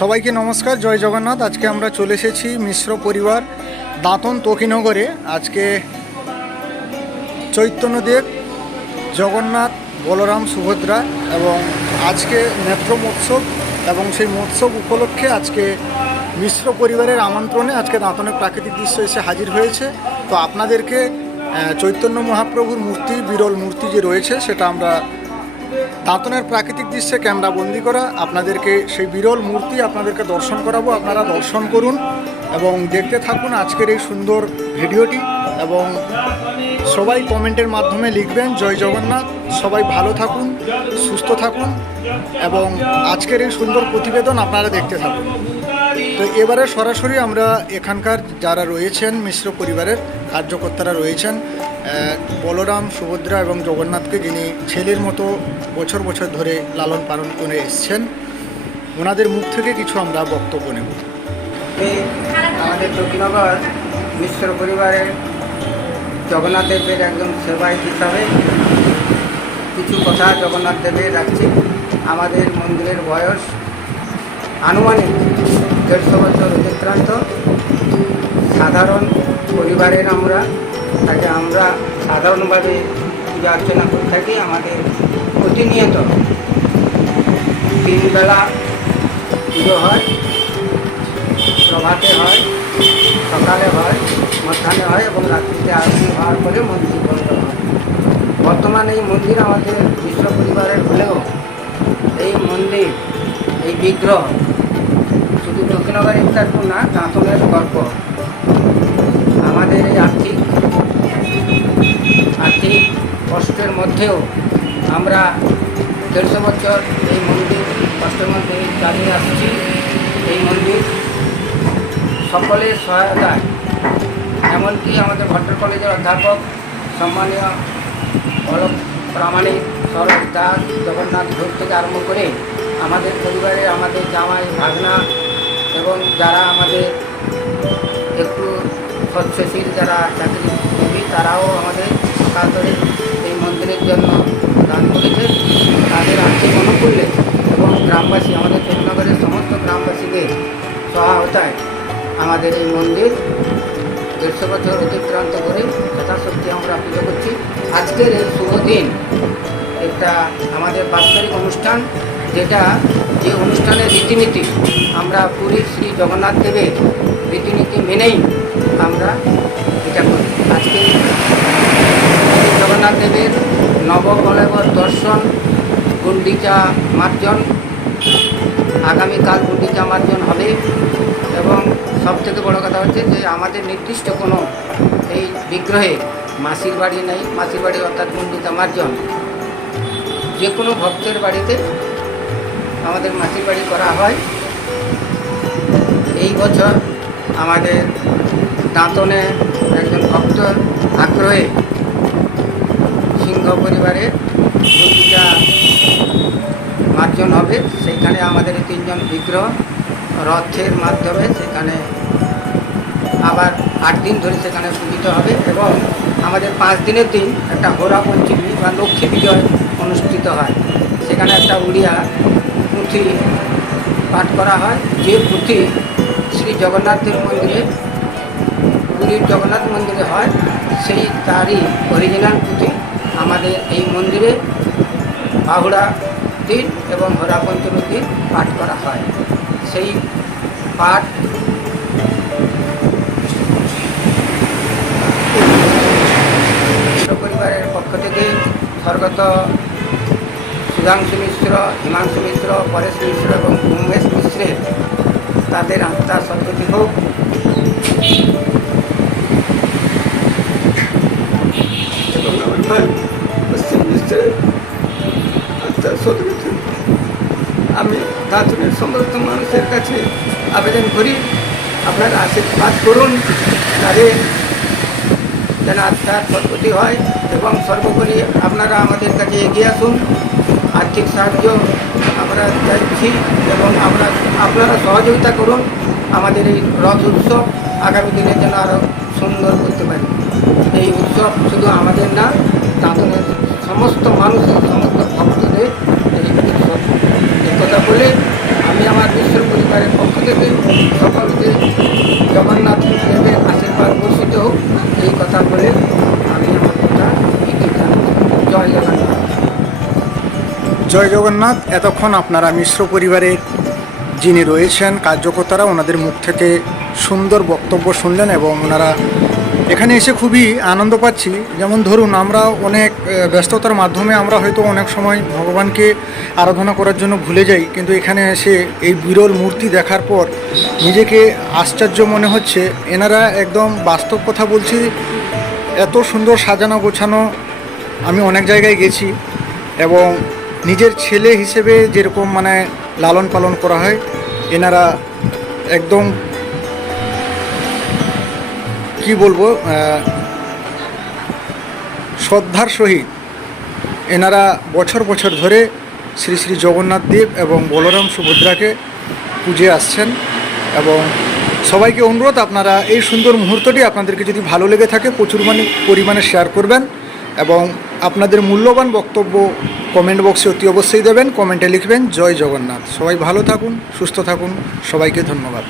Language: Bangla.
সবাইকে নমস্কার, জয় জগন্নাথ। আজকে আমরা চলে এসেছি মিশ্র পরিবার দাঁতন তকিনগরে আজকে চৈতন্যদেব, জগন্নাথ, বলরাম, সুভদ্রা এবং আজকে নেত্র মৎসব এবং সেই মৎসব উপলক্ষে আজকে মিশ্র পরিবারের আমন্ত্রণে আজকে দাঁতনের প্রাকৃতিক দৃশ্য এসে হাজির হয়েছে। তো আপনাদেরকে চৈতন্য মহাপ্রভুর মূর্তি, বিরল মূর্তি যে রয়েছে, সেটা আমরা দাঁতনের প্রাকৃতিক দৃশ্যে ক্যামেরা বন্দি করা, আপনাদেরকে সেই বিরল মূর্তি আপনাদেরকে দর্শন করাবো, আপনারা দর্শন করুন এবং দেখতে থাকুন আজকের এই সুন্দর ভিডিওটি এবং সবাই কমেন্টের মাধ্যমে লিখবেন, জয় জগন্নাথ। সবাই ভালো থাকুন, সুস্থ থাকুন এবং আজকের এই সুন্দর প্রতিবেদন আপনারা দেখতে থাকুন। তো এবারে সরাসরি আমরা এখানকার যারা রয়েছেন, মিশ্র পরিবারের কার্যকর্তারা রয়েছেন বলরাম, সুভদ্রা এবং জগন্নাথকে যিনি ছেলের মতো বছর বছর ধরে লালন পালন করে এসছেন, ওনাদের মুখ থেকে কিছু আমরা বক্তব্য নেব। আমাদের দক্ষিণনগর মিশ্র পরিবারের জগন্নাথ দেবের একজন সেবায়িত হিসাবে কিছু কথা জগন্নাথ দেবের রাখছি। আমাদের মন্দিরের বয়স আনুমানিক দেড়শো বছর অতিক্রান্ত। সাধারণ পরিবারের আমরা তাকে আমরা সাধারণভাবে পূজা অর্চনা করে থাকি, আমাদের প্রতিনিয়ত তিন বেলা পুজো হয়, প্রভাতে হয়, সকালে হয়, মধ্যাহ্নে হয় এবং রাত্রিতে আরতি হওয়ার পরে মন্দির বন্ধ হয়। বর্তমানে এই মন্দির আমাদের বিশ্ব পরিবারের হলেও এই মন্দির, এই বিগ্রহ শুধু দক্ষিণনগর ইফতারপুর না কাঁতনের গল্প মধ্যেও আমরা দেড়শো বছর এই মন্দির মধ্যে চালিয়ে আসছি। এই মন্দির সকলের সহায়তায়। এমনকি আমাদের ভট্টর কলেজের অধ্যাপক সম্মানীয় অলোক প্রামাণিক সরোজ দাস, জগন্নাথ ঘোষ থেকে আরম্ভ করে আমাদের পরিবারে আমাদের জামাই ভাগনা এবং যারা আমাদের একটু স্বচ্ছশীল যারা চাকরিজীবী, তারাও আমাদের মন্দিরের জন্য দান করেছে, তাদের আর্থিক অনুকূল্যে এবং গ্রামবাসী, আমাদের চন্দ্রনগরের সমস্ত গ্রামবাসীদের সহায়তায় আমাদের এই মন্দির দেড়শো বছর অতিক্রান্ত করে যথাশক্তি আমরা পুজো করছি। আজকের এই শুভ দিন একটা আমাদের বাৎসরিক অনুষ্ঠান, যেটা যে অনুষ্ঠানের রীতিনীতি আমরা পুরীর শ্রী জগন্নাথ দেবের রীতিনীতি মেনেই আমরা এটা করি। আজকে জগন্নাথ দেবের নবকলেবর দর্শন গুন্ডিচা মার্জন। আগামীকাল গুন্ডিচা মার্জন হবে এবং সবথেকে বড় কথা হচ্ছে যে আমাদের নির্দিষ্ট কোনো এই বিগ্রহে মাসির বাড়ি নেই, মাসির বাড়ি অর্থাৎ গুন্ডিচা মার্জন। যে কোনো ভক্তের বাড়িতে আমাদের মাসির বাড়ি করা হয়। এই বছর আমাদের দাঁতনে একজন ভক্ত আগ্রহে সিংহ পরিবারে গুন্ডিচা মার্জন হবে। সেইখানে আমাদের তিনজন বিগ্রহ রথের মাধ্যমে সেখানে আবার আট দিন ধরে সেখানে পূজিত হবে এবং আমাদের পাঁচ দিনের দিন একটা হোরা পঞ্চমী বা লক্ষ্মী বিজয় অনুষ্ঠিত হয়। সেখানে একটা উড়িয়া পুঁথি পাঠ করা হয়। যে পুঁথি শ্রী জগন্নাথের মন্দিরে, পুরীর জগন্নাথ মন্দিরে হয়, সেই তারই অরিজিনাল পুঁথি। আমাদের এই মন্দিরে বাহুড়া দিন এবং হরা পঞ্চমী দিন পাঠ করা হয়। সেই পাঠ পরিবারের পক্ষ থেকে স্বর্গত সুধাংশু মিশ্র, হিমাংশু মিশ্র, পরেশ মিশ্র এবং উমেশ মিশ্রের তাদের আত্মার সদ্গতি হোক। আবেদন করি। আপনারা আশীর্বাদ করুন তাদের যেন আত্মার সদ্গতি হয় এবং সর্বোপরি আপনারা আমাদের কাছে এগিয়ে আসুন। আর্থিক সাহায্য আমরা চাইছি এবং আমরা, আপনারা সহযোগিতা করুন। আমাদের এই রথ উৎসব আগামী দিনে যেন আরও সুন্দর করতে পারি। এই উৎসব শুধু আমাদের না দাঁতনের সমস্ত মানুষের জয় জগন্নাথ, এতক্ষণ আপনারা মিশ্র পরিবারের যিনি রয়েছেন, কার্যকর্তারা ওনাদের মুখ থেকে সুন্দর বক্তব্য শুনলেন এবং ওনারা এখানে এসে খুবই আনন্দ পাচ্ছি। যেমন ধরুন, আমরা অনেক ব্যস্ততার মাধ্যমে আমরা হয়তো অনেক সময় ভগবানকে আরাধনা করার জন্য ভুলে যাই, কিন্তু এখানে এসে এই বিরল মূর্তি দেখার পর নিজেকে আশ্চর্য মনে হচ্ছে। এনারা একদম বাস্তব কথা বলছি, এত সুন্দর সাজানো গোছানো আমি অনেক জায়গায় গেছি এবং নিজের ছেলে হিসেবে যেরকম মানে লালন পালন করা হয়, এনারা একদম কি বলব শ্রদ্ধার সহিত এনারা বছর বছর ধরে শ্রী শ্রী জগন্নাথ দেব এবং বলরাম সুভদ্রাকে পুজে আসছেন এবং সবাইকে অনুরোধ, আপনারা এই সুন্দর মুহূর্তটি আপনাদেরকে যদি ভালো লেগে থাকে, প্রচুর মানে পরিমাণে শেয়ার করবেন। এবং আপনাদের মূল্যবান বক্তব্য কমেন্ট বক্সে অতি অবশ্যই দেবেন কমেন্টে লিখবেন, জয় জগন্নাথ। সবাই ভালো থাকুন, সুস্থ থাকুন, সবাইকে ধন্যবাদ।